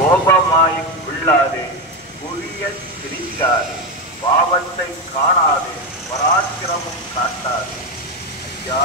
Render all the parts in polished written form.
கோபமாய் கொள்ளாதே, புரிய சிரிக்காதே, பாவத்தை காணாதே, பராக்கிரமம் காட்டாதே. ஐயா,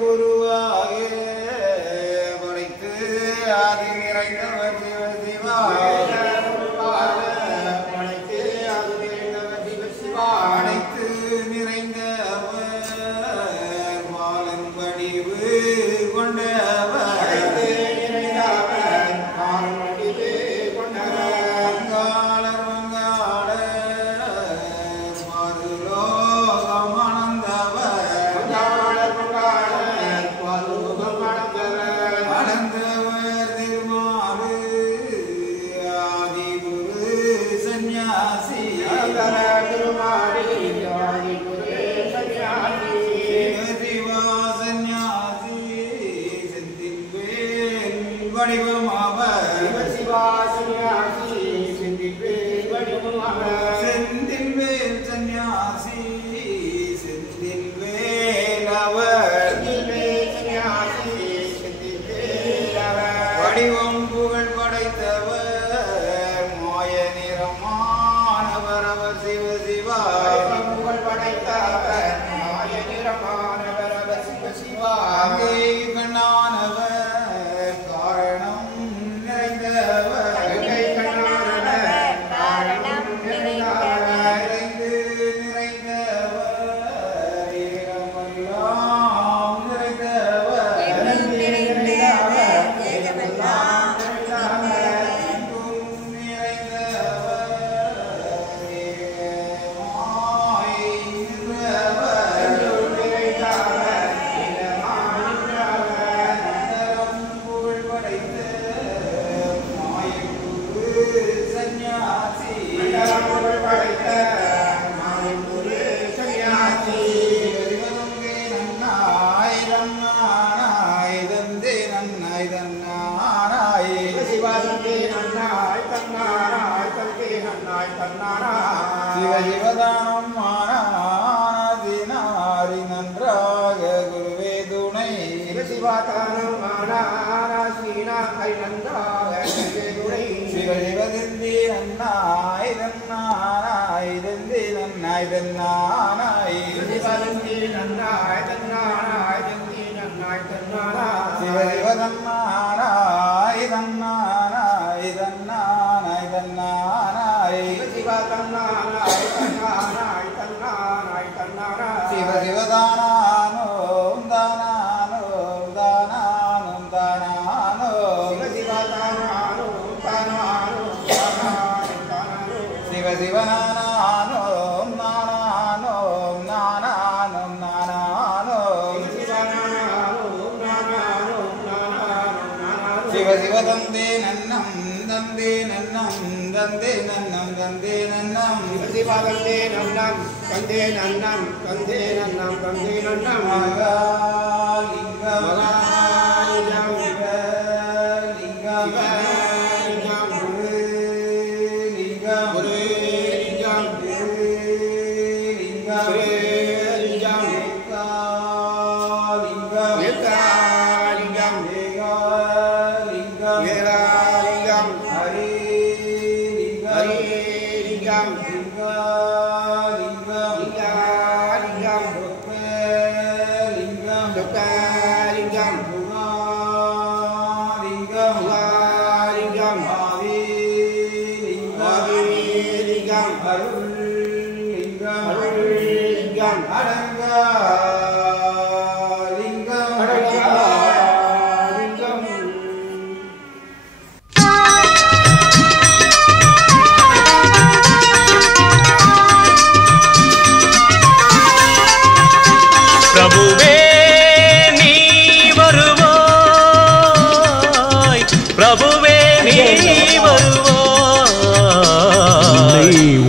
குருவாக படைத்து ஆதிவே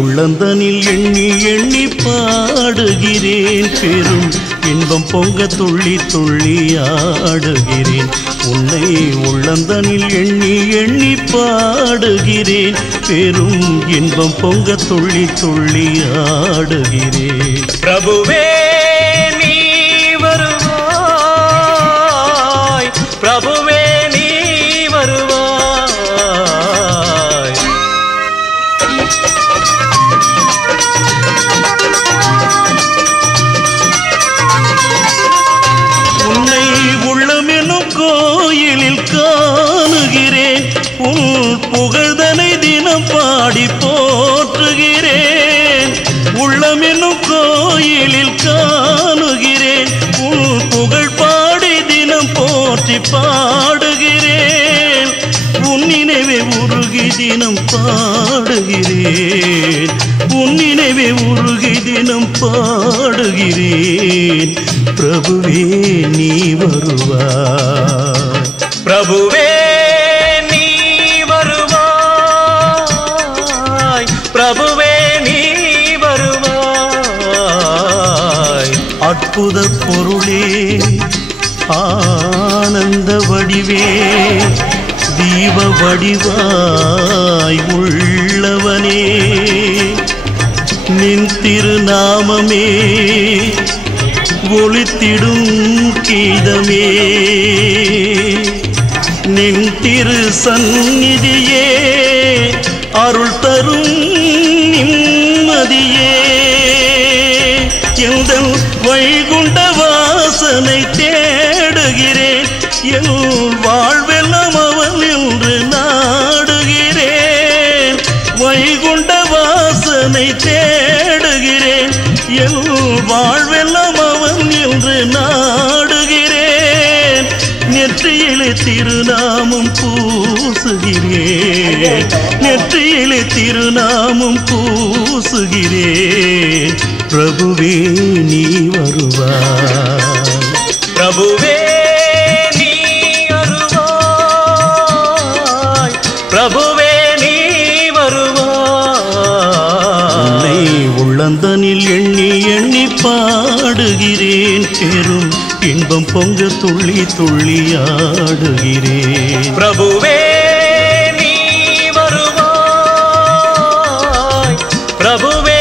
உள்ளந்தனில் எண்ணி எண்ணி பாடுகிறேன், பெரும் இன்பம் பொங்க துள்ளி துள்ளி ஆடுகிறேன். உன்னை உள்ளந்தனில் எண்ணி எண்ணி பாடுகிறேன், பெரும் இன்பம் பொங்க துள்ளி துள்ளி ஆடுகிறேன். பிரபுவே நீ வருவாய், பிரபுவே நீ வருவாய். உன்னை உள்ளமெனும் கோயிலில் காணுகிறேன், புகழ்தனை தினம் பாடி போற்றுகிறேன் உள்ளம் என்னும் கோயிலில் காணுகிறேன் உன் புகழ் பாடி தினம் போற்றி பாடுகிறேன் உன் நினைவே உருகி தினம் பாடுகிறேன் உன் நினைவே உருகி தினம் பாடுகிறேன் பிரபுவே நீ வருவாய் பிரபுவே நீ வருவாய் பிரபுவே நீ வருவாய் அற்புத பொருளே ஆனந்த வடிவே தீப வடிவாய் உள்ளவனே நின் திருநாமமே ஒளித்திடும் கீதமே நின் திரு சந்நிதியே அருள் தரும் நிம்மதியே எந்தன் வைகுண்ட வாசனை தேடுகிறேன் என் வாழ்வெல்லாம் அவன் என்று நாடுகிறேன் வைகுண்ட வாசனை தேடுகிறேன் என் வாழ்வெல்லாம் அவன் என்று நாடுகிறேன் நெற்றியிலே திருநாமம் பூசுகிறேன் நெற்றியிலே திருநாமம் பூசுகிறேன் பிரபுவே நீ வருவாய் பிரபுவே நீ வருவாய் பிரபுவே நீ வருவாய் உன்னை உள்ளந்தனில் எண்ணி எண்ணி பாடுகிறேன் பெரும் இன்பம் பொங்க துள்ளி துள்ளி ஆடுகிறேன் பிரபுவே நீ வருவாய் பிரபுவே